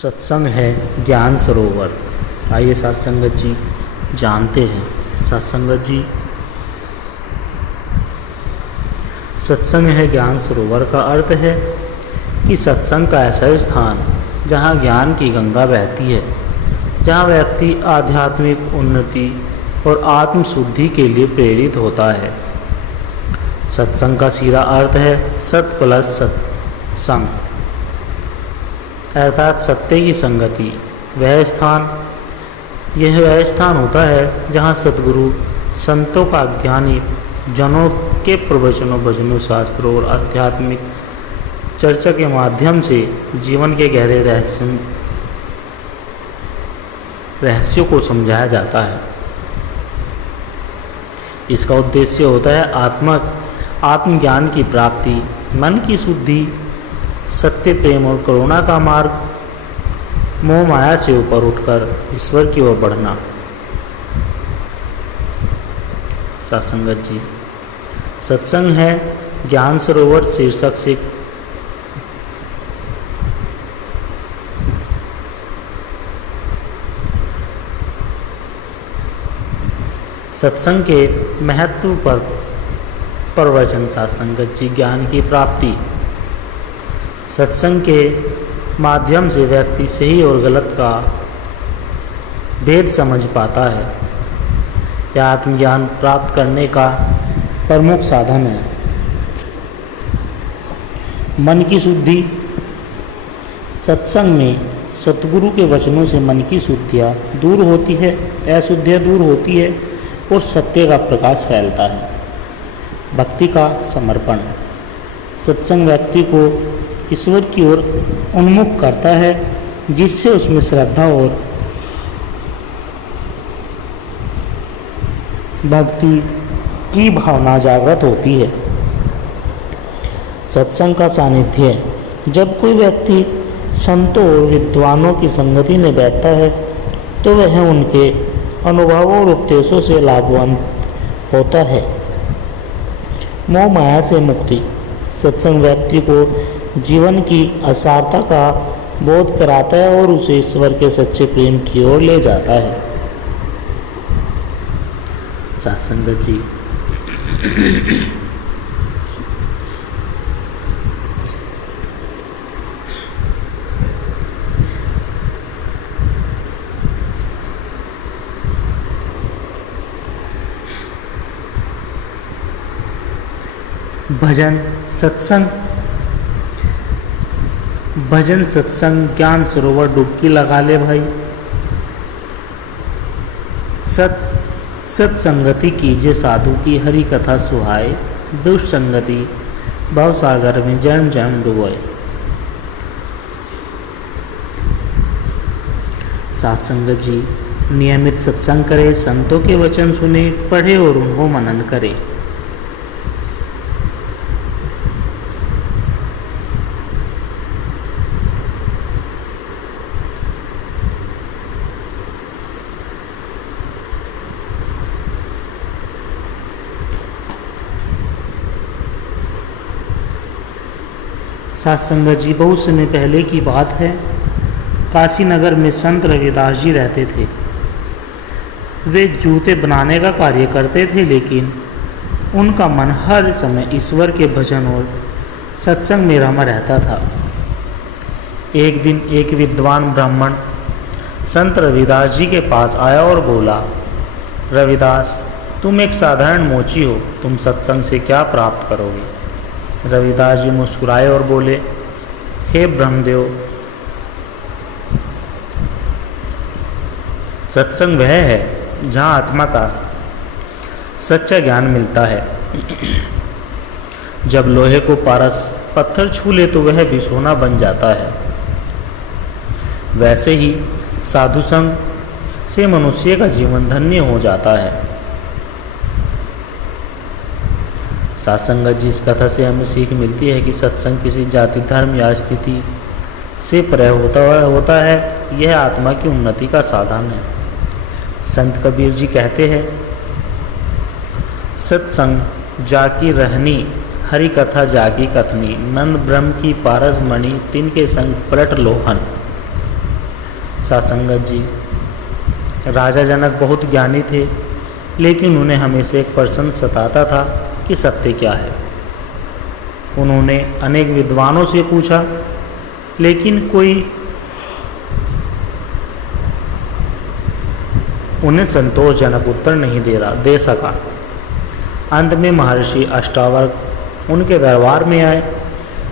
सत्संग है ज्ञान सरोवर। आइए सत्संगत जी जानते हैं। सत्संगत जी, सत्संग है ज्ञान सरोवर का अर्थ है कि सत्संग का ऐसा स्थान जहाँ ज्ञान की गंगा बहती है, जहाँ व्यक्ति आध्यात्मिक उन्नति और आत्म शुद्धि के लिए प्रेरित होता है। सत्संग का सीधा अर्थ है सत प्लस सत्संग, अर्थात सत्य की संगति। यह वह स्थान होता है जहाँ सद्गुरु संतों का ज्ञानी जनों के प्रवचनों, भजनों, शास्त्रों और आध्यात्मिक चर्चा के माध्यम से जीवन के गहरे रहस्यों को समझाया जाता है। इसका उद्देश्य होता है आत्मज्ञान की प्राप्ति, मन की शुद्धि, सत्य, प्रेम और करुणा का मार्ग, मोह माया से ऊपर उठकर ईश्वर की ओर बढ़ना। सत्संगत जी, सत्संग है ज्ञान सरोवर शीर्षक से सत्संग के महत्व पर प्रवचन। सत्संगत जी, ज्ञान की प्राप्ति। सत्संग के माध्यम से व्यक्ति सही और गलत का भेद समझ पाता है। यह आत्मज्ञान प्राप्त करने का प्रमुख साधन है। मन की शुद्धि। सत्संग में सतगुरु के वचनों से मन की अशुद्धियाँ दूर होती है और सत्य का प्रकाश फैलता है। भक्ति का समर्पण। सत्संग व्यक्ति को ईश्वर की ओर उन्मुख करता है, जिससे उसमें श्रद्धा और भक्ति की भावना जागृत होती है। सत्संग का सानिध्य। जब कोई व्यक्ति संतों और विद्वानों की संगति में बैठता है तो वह उनके अनुभवों और उपदेशों से लाभवान होता है। मोह माया से मुक्ति। सत्संग व्यक्ति को जीवन की असारता का बोध कराता है और उसे ईश्वर के सच्चे प्रेम की ओर ले जाता है। सत्संगत जी, भजन सत्संग ज्ञान सरोवर डुबकी लगा ले भाई। सत्संगति कीजिए साधु की, हरि कथा सुहाए, दुष्ट संगति भव सागर में जन्म जन्म डुबोए। सत्संगत जी, नियमित सत्संग करें, संतों के वचन सुने, पढ़े और उनको मनन करें। सत्संगत जी, बहुत समय पहले की बात है। काशी नगर में संत रविदास जी रहते थे। वे जूते बनाने का कार्य करते थे, लेकिन उनका मन हर समय ईश्वर के भजन और सत्संग में रमा रहता था। एक दिन एक विद्वान ब्राह्मण संत रविदास जी के पास आया और बोला, रविदास, तुम एक साधारण मोची हो, तुम सत्संग से क्या प्राप्त करोगे? रविदास जी मुस्कुराए और बोले, हे ब्रह्मदेव, सत्संग वह है जहाँ आत्मा का सच्चा ज्ञान मिलता है। जब लोहे को पारस पत्थर छू ले तो वह भी सोना बन जाता है। वैसे ही साधु संग से मनुष्य का जीवन धन्य हो जाता है। सत्संगत जी, इस कथा से हमें सीख मिलती है कि सत्संग किसी जाति, धर्म या स्थिति से परे होता है। यह आत्मा की उन्नति का साधन है। संत कबीर जी कहते हैं, सत्संग जाकी रहनी, हरि कथा जाकी कथनी, नंद ब्रह्म की पारस मणि, तिनके संग पलट लोहन। सासंगत जी, राजा जनक बहुत ज्ञानी थे, लेकिन उन्हें हमेशा एक प्रश्न सताता था कि सत्य क्या है। उन्होंने अनेक विद्वानों से पूछा, लेकिन कोई उन्हें संतोषजनक उत्तर नहीं दे सका। अंत में महर्षि अष्टावक्र उनके दरबार में आए।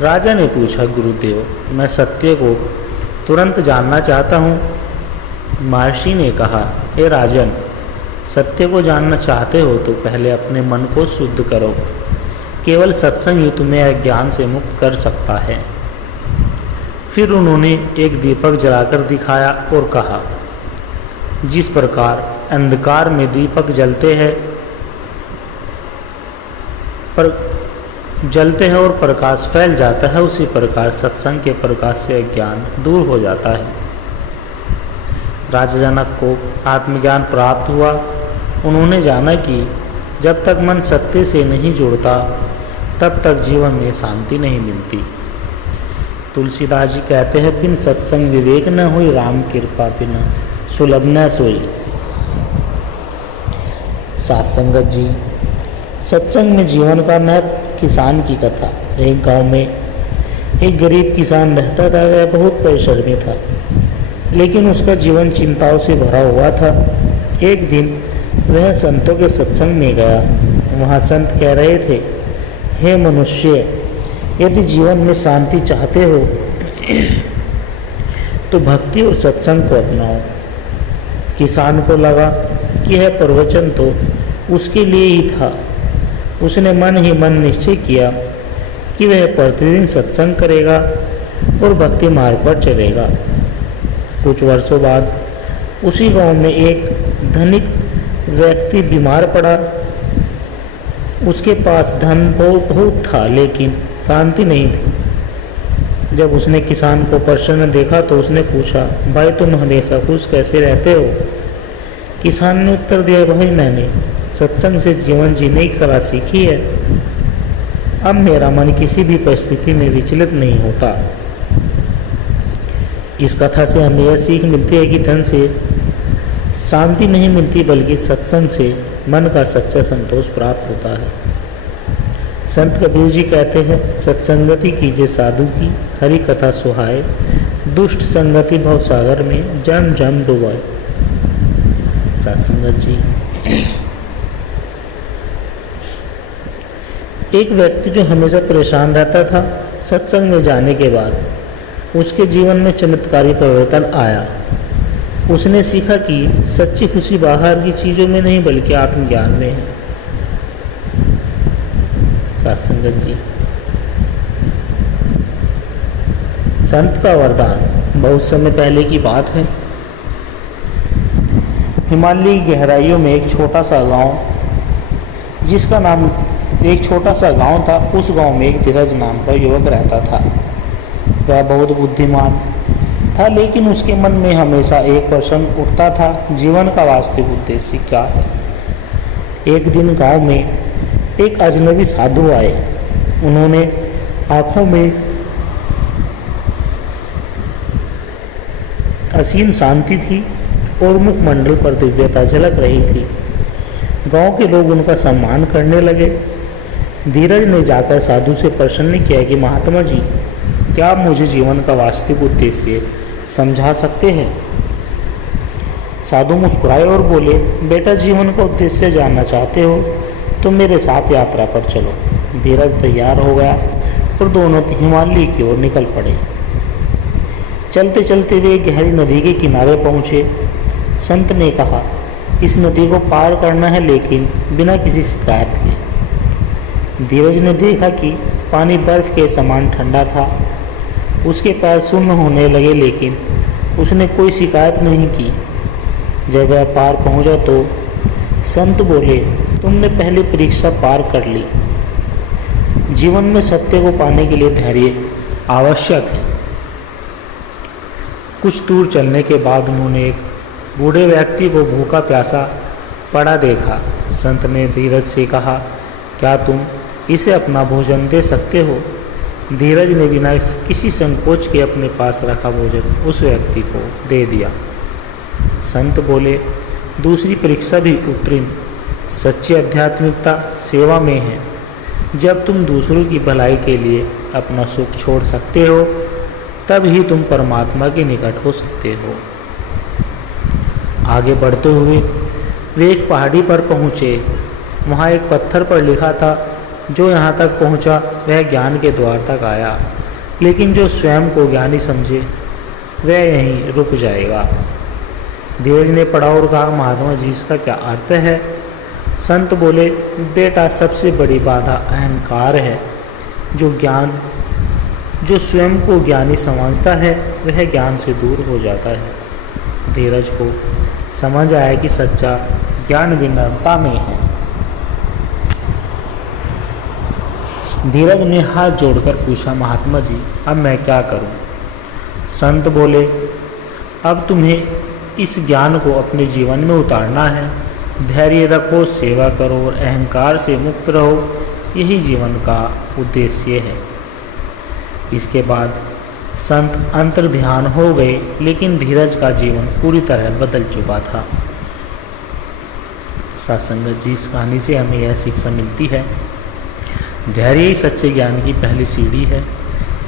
राजा ने पूछा, गुरुदेव, मैं सत्य को तुरंत जानना चाहता हूँ। महर्षि ने कहा, हे राजन, सत्य को जानना चाहते हो तो पहले अपने मन को शुद्ध करो। केवल सत्संग ही तुम्हें अज्ञान से मुक्त कर सकता है। फिर उन्होंने एक दीपक जलाकर दिखाया और कहा, जिस प्रकार अंधकार में दीपक जलते हैं और प्रकाश फैल जाता है, उसी प्रकार सत्संग के प्रकाश से अज्ञान दूर हो जाता है। राजा जनक को आत्मज्ञान प्राप्त हुआ। उन्होंने जाना कि जब तक मन सत्य से नहीं जुड़ता तब तक जीवन में शांति नहीं मिलती। तुलसीदास जी कहते हैं, बिन सत्संग विवेक न होई, राम कृपा बिना सुलभ न सोई। सात्संगत जी, सत्संग में जीवन का महत्व। किसान की कथा। एक गांव में एक गरीब किसान रहता था। वह बहुत परिश्रमी था, लेकिन उसका जीवन चिंताओं से भरा हुआ था। एक दिन वह संतों के सत्संग में गया। वहाँ संत कह रहे थे, हे मनुष्य, यदि जीवन में शांति चाहते हो तो भक्ति और सत्संग को अपनाओ। किसान को लगा कि यह प्रवचन तो उसके लिए ही था। उसने मन ही मन निश्चय किया कि वह प्रतिदिन सत्संग करेगा और भक्ति मार्ग पर चलेगा। कुछ वर्षों बाद उसी गांव में एक धनिक व्यक्ति बीमार पड़ा। उसके पास धन बहुत था, लेकिन शांति नहीं थी। जब उसने किसान को प्रसन्न देखा तो उसने पूछा, भाई तुम हमेशा खुश कैसे रहते हो? किसान ने उत्तर दिया, भाई मैंने सत्संग से जीवन जीने की कला सीखी है। अब मेरा मन किसी भी परिस्थिति में विचलित नहीं होता। इस कथा से हमें यह सीख मिलती है कि धन से शांति नहीं मिलती, बल्कि सत्संग से मन का सच्चा संतोष प्राप्त होता है। संत कबीर जी कहते हैं, सत्संगति कीजिए साधु की, हरि कथा सुहाए, दुष्ट संगति भव सागर में जम जम डुबाए। सत्संगत जी, एक व्यक्ति जो हमेशा परेशान रहता था, सत्संग में जाने के बाद उसके जीवन में चमत्कारी परिवर्तन आया। उसने सीखा कि सच्ची खुशी बाहर की चीज़ों में नहीं बल्कि आत्मज्ञान में है। सत्संगत जी, संत का वरदान। बहुत समय पहले की बात है। हिमालय की गहराइयों में एक छोटा सा गांव था। उस गांव में एक धीरज नाम का युवक रहता था। वह बहुत बुद्धिमान था, लेकिन उसके मन में हमेशा एक प्रश्न उठता था, जीवन का वास्तविक उद्देश्य क्या है? एक दिन गांव में एक अजनबी साधु आए। उन्होंने आंखों में असीम शांति थी और मुखमंडल पर दिव्यता झलक रही थी। गांव के लोग उनका सम्मान करने लगे। धीरज ने जाकर साधु से प्रश्न किया कि महात्मा जी, क्या आप मुझे जीवन का वास्तविक उद्देश्य समझा सकते हैं? साधु मुस्कुराए और बोले, बेटा, जीवन का उद्देश्य जानना चाहते हो तो मेरे साथ यात्रा पर चलो। धीरज तैयार हो गया और दोनों हिमालय की ओर निकल पड़े। चलते चलते वे गहरी नदी के किनारे पहुँचे। संत ने कहा, इस नदी को पार करना है, लेकिन बिना किसी शिकायत के। धीरज ने देखा कि पानी बर्फ के समान ठंडा था। उसके पैर सुन्न होने लगे, लेकिन उसने कोई शिकायत नहीं की। जब वह पार पहुंचा तो संत बोले, तुमने पहली परीक्षा पार कर ली। जीवन में सत्य को पाने के लिए धैर्य आवश्यक है। कुछ दूर चलने के बाद उन्होंने एक बूढ़े व्यक्ति को भूखा प्यासा पड़ा देखा। संत ने धीरज से कहा, क्या तुम इसे अपना भोजन दे सकते हो? धीरज ने बिना किसी संकोच के अपने पास रखा भोजन उस व्यक्ति को दे दिया। संत बोले, दूसरी परीक्षा भी उत्तीर्ण। सच्ची आध्यात्मिकता सेवा में है। जब तुम दूसरों की भलाई के लिए अपना सुख छोड़ सकते हो, तब ही तुम परमात्मा के निकट हो सकते हो। आगे बढ़ते हुए वे एक पहाड़ी पर पहुँचे। वहाँ एक पत्थर पर लिखा था, जो यहाँ तक पहुँचा वह ज्ञान के द्वार तक आया, लेकिन जो स्वयं को ज्ञानी समझे वह यहीं रुक जाएगा। धीरज ने पढ़ा और कहा, महात्मा जी इसका क्या अर्थ है? संत बोले, बेटा सबसे बड़ी बाधा अहंकार है। जो स्वयं को ज्ञानी समझता है वह ज्ञान से दूर हो जाता है। धीरज को समझ आया कि सच्चा ज्ञान विनम्रता में है। धीरज ने हाथ जोड़कर पूछा, महात्मा जी अब मैं क्या करूं? संत बोले, अब तुम्हें इस ज्ञान को अपने जीवन में उतारना है। धैर्य रखो, सेवा करो और अहंकार से मुक्त रहो, यही जीवन का उद्देश्य है। इसके बाद संत अंतर्ध्यान हो गए, लेकिन धीरज का जीवन पूरी तरह बदल चुका था। सत्संगत जी, इस कहानी से हमें यह शिक्षा मिलती है, धैर्य ही सच्चे ज्ञान की पहली सीढ़ी है।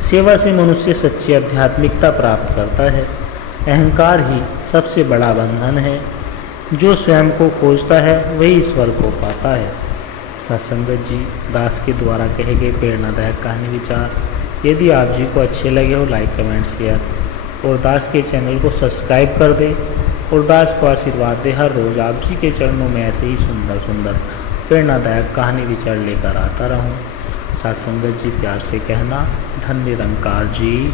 सेवा से मनुष्य सच्ची आध्यात्मिकता प्राप्त करता है। अहंकार ही सबसे बड़ा बंधन है। जो स्वयं को खोजता है वही ईश्वर को पाता है। सत्संगत जी, दास के द्वारा कहे गए प्रेरणादायक कहानी विचार यदि आप जी को अच्छे लगे हो, लाइक कमेंट शेयर और दास के चैनल को सब्सक्राइब कर दें और दास को आशीर्वाद दे। हर रोज़ आप जी के चरणों में ऐसे ही सुंदर सुंदर प्रेरणादायक कहानी विचार लेकर आता रहूं। सत्संगत जी, प्यार से कहना, धन निरंकार जी।